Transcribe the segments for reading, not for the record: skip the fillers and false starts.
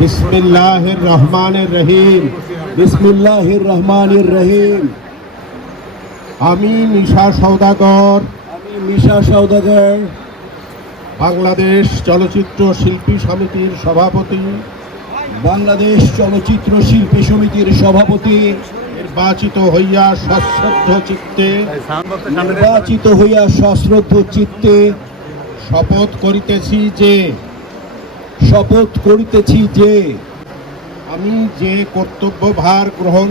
বিসমিল্লাহির রহমানির রহিম। বিসমিল্লাহির রহমানির রহিম। আমি মিশা সওদাগর বাংলাদেশ চলচ্চিত্র শিল্পী সমিতির সভাপতি বাংলাদেশ চলচ্চিত্র শিল্পী সমিতির সভাপতি নির্বাচিত হইয়া সশ্রদ্ধ চিত্তে শপথ করিতেছি যে আমি যে কর্তব্যভার গ্রহণ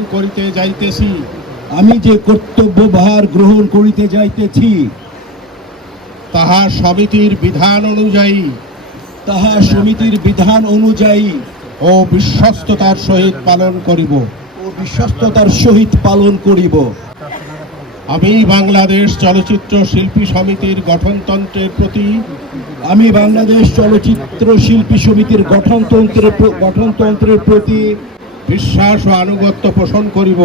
করিতে যাইতেছি তাহা সমিতির বিধান অনুযায়ী ও বিশ্বস্ততার সহিত পালন করিব। আমি বাংলাদেশ চলচ্চিত্র শিল্পী সমিতির গঠনতন্ত্রের প্রতি বিশ্বাস ও আনুগত্য পোষণ করিব।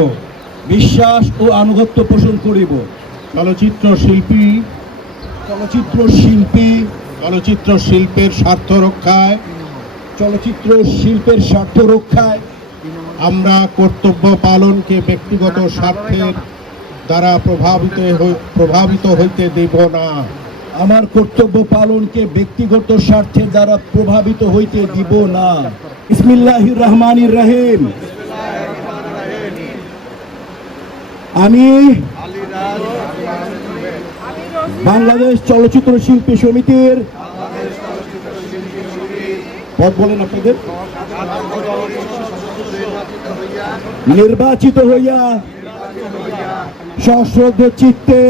চলচ্চিত্র শিল্পের স্বার্থ রক্ষায় আমরা কর্তব্য পালনকে ব্যক্তিগত স্বার্থের দ্বারা প্রভাবিত হইতে দেব না। আমার কর্তব্য পালনকে ব্যক্তিগত স্বার্থের দ্বারা প্রভাবিত হইতে দিব না। বিসমিল্লাহির রহমানির রহিম। আমি বাংলাদেশ চলচ্চিত্র শিল্পী সমিতির নির্বাচিত হইয়া সশ্রদ্ধ চিত্তে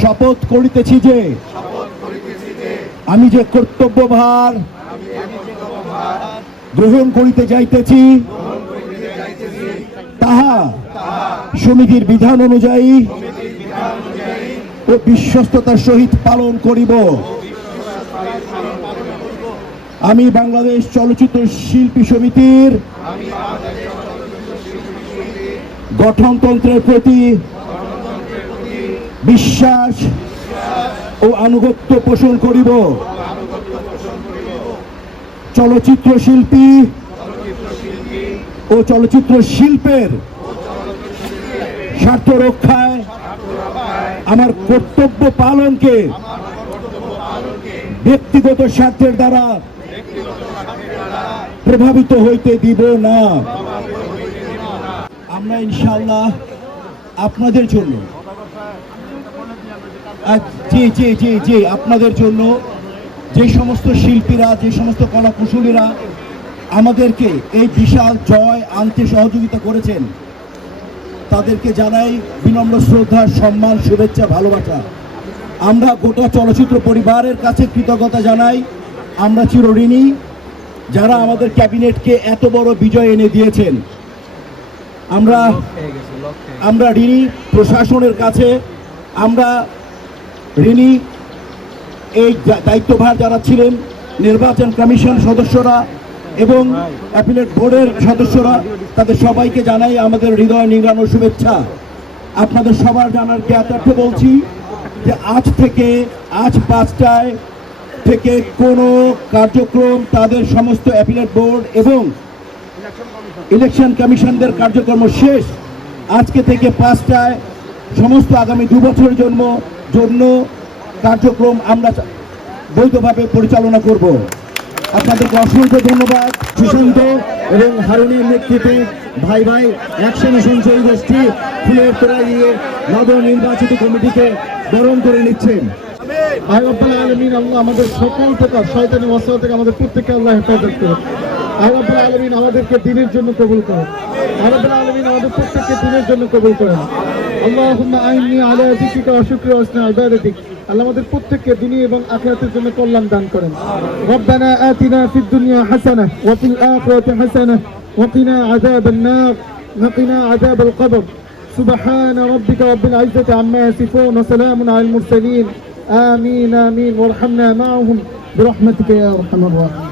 শপথ করিতেছি যে আমি যে কর্তব্যভার গ্রহণ করিতে যাইতেছি তাহা সমিতির বিধান অনুযায়ী ও বিশ্বস্ততার সহিত পালন করিব। আমি বাংলাদেশ চলচ্চিত্র শিল্পী সমিতির গঠনতন্ত্রের প্রতি বিশ্বাস ও আনুগত্য পোষণ করিব। চলচ্চিত্র শিল্পী ও চলচ্চিত্র শিল্পের স্বার্থ রক্ষায় আমার কর্তব্য পালনকে ব্যক্তিগত স্বার্থের দ্বারা প্রভাবিত হইতে দিব না। আমরা ইনশাআল্লাহ আপনাদের জন্য আপনাদের জন্য যে সমস্ত শিল্পীরা, যে সমস্ত কলাকুশলীরা আমাদেরকে এই বিশাল জয় আনতে সহযোগিতা করেছেন, তাদেরকে জানাই বিনম্র শ্রদ্ধা, সম্মান, শুভেচ্ছা, ভালোবাসা। আমরা গোটা চলচ্চিত্র পরিবারের কাছে কৃতজ্ঞতা জানাই। আমরা চিরঋণী যারা আমাদের ক্যাবিনেটকে এত বড় বিজয় এনে দিয়েছেন। আমরা ঋণী প্রশাসনের কাছে, আমরা ঋণী এই দায়িত্বভার যারা ছিলেন, নির্বাচন কমিশন সদস্যরা এবং অ্যাপিলেট বোর্ডের সদস্যরা, তাদের সবাইকে জানাই আমাদের হৃদয় নিংড়ানো শুভেচ্ছা। আপনাদের সবার জানার জ্ঞাতার্থে বলছি যে আজ 5টায় থেকে কোনো কার্যক্রম তাদের সমস্ত অ্যাপিলেট বোর্ড এবং ইলেকশন কমিশনদের কার্যক্রম শেষ। আজকে থেকে 5টায় সমস্ত আগামী 2 বছরের জন্য কার্যক্রম আমরা বৈধভাবে পরিচালনা করব। আপনাদেরকে অসংখ্য ধন্যবাদ। সুশান্ত এবং হারুনের নেতৃত্বে ভাই একসঙ্গে সঞ্চয়ী গোষ্ঠী ফুলের তোড়া দিয়ে নবনির্বাচিত কমিটিকে বরণ করে নিচ্ছেন। আয় রব্বুল আলামিন, আল্লাহ আমাদের সকল প্রকার শয়তানি ওয়াসওয়াসা থেকে আমাদের প্রত্যেককে আল্লাহ হেফাজত করুন। আয় রব্বুল আলামিন আমাদেরকে দ্বীনের জন্য কবুল করুন। আয় রব্বুল আলামিন আমাদের প্রত্যেককে দ্বীনের জন্য কবুল করুন। আল্লাহুম্মা আইন্নি আলা যিকরিকা ওয়া শুকরি ওয়া হুসনি ইবাদাতিক। আল্লাহ আমাদের প্রত্যেককে দুনিয়া এবং আখিরাতের জন্য কল্যাণ দান করেন। রব্বানা আতিনা ফিদ দুনিয়া হাসানাহ ওয়া ফিল আখিরাতি হাসানাহ ওয়া কিনা আযাবান নার ওয়া আযাবাল কবর। সুবহানা রাব্বিকা রাব্বিল ইজ্জাতি আম্মা ইয়াসিফুন ওয়া সালামুন আলাল মুরসালিন। آمين آمين وارحمنا معهم برحمتك يا أرحم الراحمين.